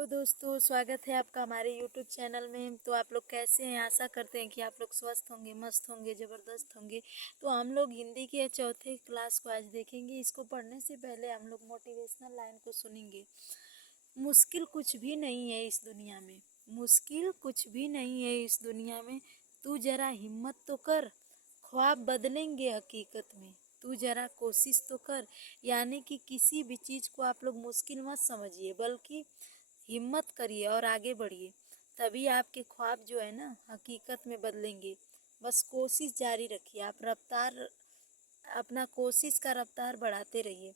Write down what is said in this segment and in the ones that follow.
Hello दोस्तों, स्वागत है आपका हमारे यूट्यूब चैनल में। तो आप लोग कैसे हैं? आशा करते हैं कि आप लोग स्वस्थ होंगे, मस्त होंगे, ज़बरदस्त होंगे। तो हम लोग हिंदी के चौथे क्लास को आज देखेंगे। इसको पढ़ने से पहले हम लोग मोटिवेशनल लाइन को सुनेंगे। मुश्किल कुछ भी नहीं है इस दुनिया में, मुश्किल कुछ भी नहीं है इस दुनिया में। तू जरा हिम्मत तो कर, ख्वाब बदलेंगे हकीकत में। तू जरा कोशिश तो कर। यानी कि किसी भी चीज़ को आप लोग मुश्किल मत समझिए, बल्कि हिम्मत करिए और आगे बढ़िए। तभी आपके ख्वाब जो है ना हकीकत में बदलेंगे। बस कोशिश जारी रखिए। आप रफ्तार अपना कोशिश का रफ्तार बढ़ाते रहिए।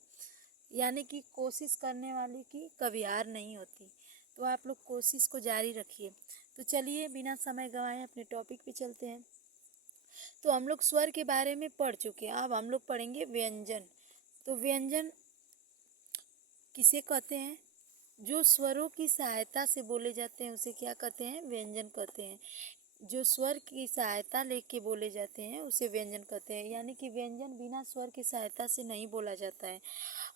यानी कि कोशिश करने वाले की कभी हार नहीं होती। तो आप लोग कोशिश को जारी रखिए। तो चलिए बिना समय गंवाए अपने टॉपिक पे चलते हैं। तो हम लोग स्वर के बारे में पढ़ चुके हैं, अब हम लोग पढ़ेंगे व्यंजन। तो व्यंजन किसे कहते हैं? जो स्वरों की सहायता से बोले जाते हैं उसे क्या कहते हैं? व्यंजन कहते हैं। जो स्वर की सहायता लेके बोले जाते हैं उसे व्यंजन कहते हैं। यानी कि व्यंजन बिना स्वर की सहायता से नहीं बोला जाता है।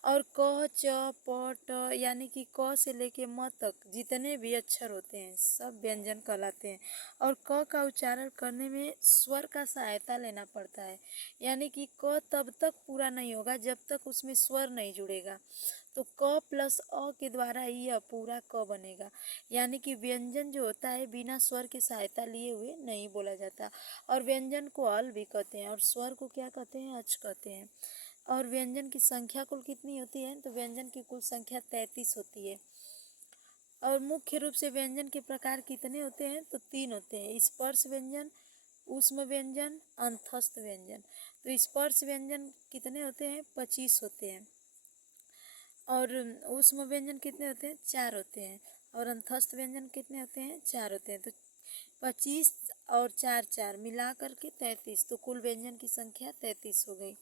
और क च प ट यानी कि क से लेके म तक जितने भी अक्षर होते हैं सब व्यंजन कहलाते हैं। और क का उच्चारण करने में स्वर का सहायता लेना पड़ता है। यानी कि क तब तक पूरा नहीं होगा जब तक उसमें स्वर नहीं जुड़ेगा। तो क प्लस अ के द्वारा ही यह पूरा क बनेगा। यानी कि व्यंजन जो होता है बिना स्वर की सहायता लिए हुए नहीं बोला जाता। और व्यंजन को अल भी कहते हैं और स्वर को क्या कहते हैं? अच कहते हैं। और व्यंजन की संख्या कुल कितनी होती है? तो व्यंजन की कुल संख्या 33 होती है। और मुख्य रूप से व्यंजन के प्रकार कितने होते हैं? तो 3 होते हैं: स्पर्श व्यंजन, ऊष्म व्यंजन, अंतस्थ व्यंजन। तो स्पर्श व्यंजन कितने होते हैं? 25 होते हैं। और ऊष्म व्यंजन कितने होते हैं? 4 होते हैं। और अंतस्थ व्यंजन कितने होते हैं? 4 होते हैं। तो 25 और 4 4 मिला करके 33। तो कुल व्यंजन की संख्या 33 हो गई।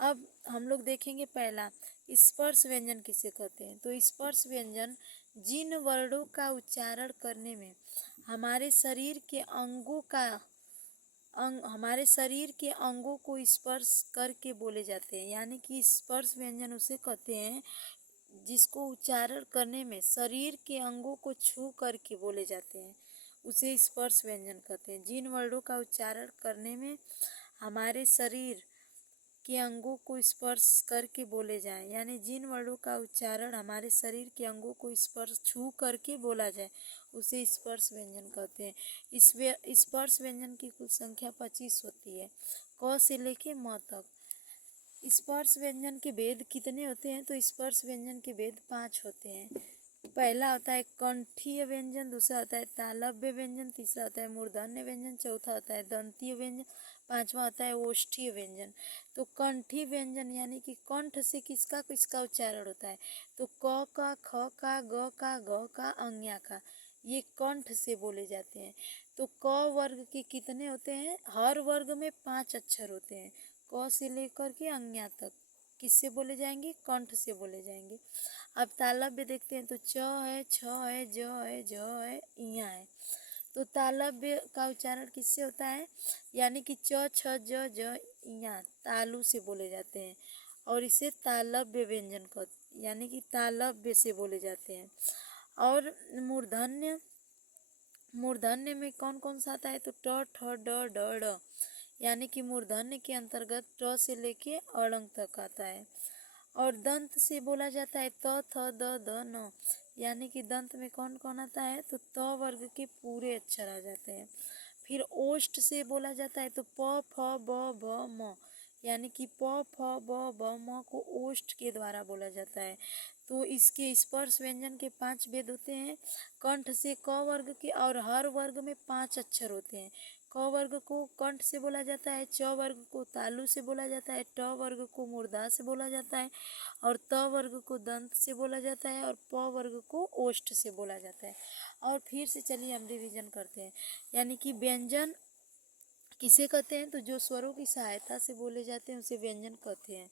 अब हम लोग देखेंगे पहला स्पर्श व्यंजन किसे कहते हैं। तो स्पर्श व्यंजन जिन वर्णों का उच्चारण करने में हमारे शरीर के अंगों को स्पर्श करके बोले जाते हैं। यानी कि स्पर्श व्यंजन उसे कहते हैं जिसको उच्चारण करने में शरीर के अंगों को छू करके बोले जाते हैं, उसे स्पर्श व्यंजन कहते हैं। जिन वर्णों का उच्चारण करने में हमारे शरीर के अंगों को स्पर्श करके बोले जाएं, यानी जिन वर्णों का उच्चारण हमारे शरीर के अंगों को स्पर्श छू करके बोला जाए उसे स्पर्श व्यंजन कहते हैं। इस स्पर्श व्यंजन की कुल संख्या 25 होती है, क से लेके म तक। स्पर्श व्यंजन के भेद कितने होते हैं? तो स्पर्श व्यंजन के भेद 5 होते हैं। पहला होता है कंठीय व्यंजन, दूसरा होता है तालव्य व्यंजन, तीसरा होता है मूर्धन्य व्यंजन, चौथा होता है दंतीय व्यंजन, पांचवा होता है ओष्ठीय व्यंजन। तो कंठी व्यंजन यानी कि कंठ से किसका किसका उच्चारण होता है? तो क का, ख का, ग का, घ का, अंग्या का, ये कंठ से बोले जाते हैं। तो क वर्ग के कितने होते हैं? हर वर्ग में 5 अक्षर होते हैं। क से लेकर के अंग्या तक किससे बोले जाएंगे? कंठ से बोले जाएंगे। अब तालव्य देखते हैं। तो च है, छ है, ज है, झ है, इया है। तो तालव्य का उच्चारण किससे होता है? यानी कि च छ ज झ इया तालु से बोले जाते हैं और इसे तालव्य व्यंजन यानी कि तालव्य से बोले जाते हैं। और मूर्धन्य मूर्धन्य में कौन कौन सा आता है? तो ट ठ ड ढ ढ़, यानी कि मूर्धन्य के अंतर्गत ट से लेके अड़ंग तक आता है। और दंत से बोला जाता है त थ द ध न, यानी कि दंत में कौन कौन आता है? तो त वर्ग के पूरे अक्षर आ जाते हैं। फिर ओष्ठ से बोला जाता है तो प फ ब भ म, यानी कि प फ ब भ म को ओष्ठ के द्वारा बोला जाता है। तो इसके स्पर्श व्यंजन के 5 भेद होते हैं। कंठ से क वर्ग के, और हर वर्ग में 5 अक्षर होते हैं। क वर्ग को कंठ से बोला जाता है, च वर्ग को तालु से बोला जाता है, ट वर्ग को मूर्धा से बोला जाता है, और त वर्ग को दंत से बोला जाता है, और प वर्ग को ओष्ठ से बोला जाता है। और फिर से चलिए हम रिवीजन करते हैं। यानी कि व्यंजन किसे कहते हैं? तो जो स्वरों की सहायता से बोले जाते हैं उसे व्यंजन कहते हैं।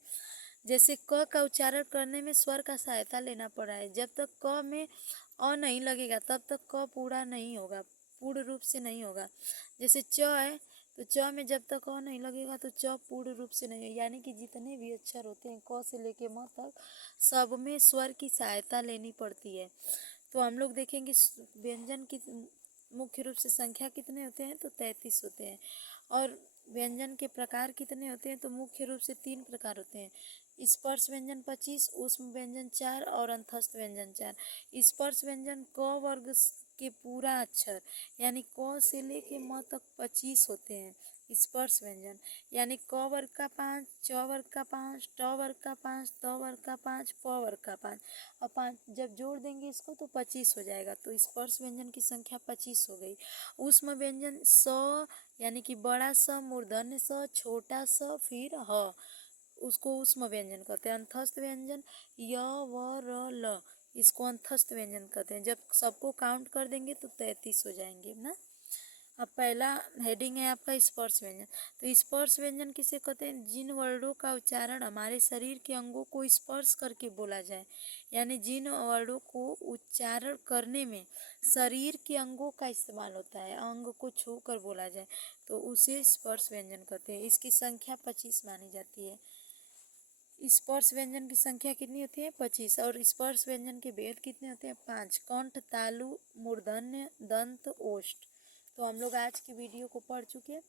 जैसे क का उच्चारण करने में स्वर का सहायता लेना पड़ा है। जब तक क में अ नहीं लगेगा तब तक क पूरा नहीं होगा, पूर्ण रूप से नहीं होगा। जैसे च है तो च में जब तक अ नहीं लगेगा तो च पूर्ण रूप से नहीं होगा। यानी कि जितने भी अक्षर होते हैं क से लेके म तक सब में स्वर की सहायता लेनी पड़ती है। तो हम लोग देखेंगे व्यंजन की मुख्य रूप से संख्या कितने होते हैं, तो 33 होते हैं। और व्यंजन के प्रकार कितने होते हैं, तो मुख्य रूप से 3 प्रकार होते हैं। स्पर्श व्यंजन 25, ऊष्म व्यंजन 4 और अंतस्थ व्यंजन 4। स्पर्श व्यंजन क वर्ग के पूरा अक्षर यानी क से लेके म तक 25 होते हैं स्पर्श व्यंजन। यानी क वर्ग का 5, च वर्ग का 5, ट वर्ग का 5, त वर्ग का 5, प वर्ग का 5 और 5 जब जोड़ देंगे इसको तो 25 हो जाएगा। तो स्पर्श व्यंजन की संख्या 25 हो गई। ऊष्म व्यंजन स यानी कि बड़ा स, मूर्धन्य स, छोटा स, फिर ह, उसको ऊष्म व्यंजन कहते हैं। अंतस्थ व्यंजन य, व, र, ल, इसको अंतस्थ व्यंजन कहते हैं। जब सबको काउंट कर देंगे तो 33 हो जाएंगे ना। अब पहला हेडिंग है आपका स्पर्श व्यंजन। तो स्पर्श व्यंजन किसे कहते हैं, जिन वर्णों का उच्चारण हमारे शरीर के अंगों को स्पर्श करके बोला जाए, यानी जिन वर्णों को उच्चारण करने में शरीर के अंगों का इस्तेमाल होता है, अंग को छू कर बोला जाए, तो उसे स्पर्श व्यंजन कहते हैं। इसकी संख्या 25 मानी जाती है। स्पर्श व्यंजन की संख्या कितनी होती है, 25। और स्पर्श व्यंजन के भेद कितने होते हैं, 5। कंठ, तालु, मूर्धन्य, दंत, ओष्ठ। तो हम लोग आज की वीडियो को पढ़ चुके हैं।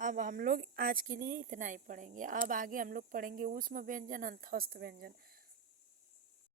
अब हम लोग आज के लिए इतना ही पढ़ेंगे। अब आगे हम लोग पढ़ेंगे ऊष्म व्यंजन, अंतस्थ व्यंजन।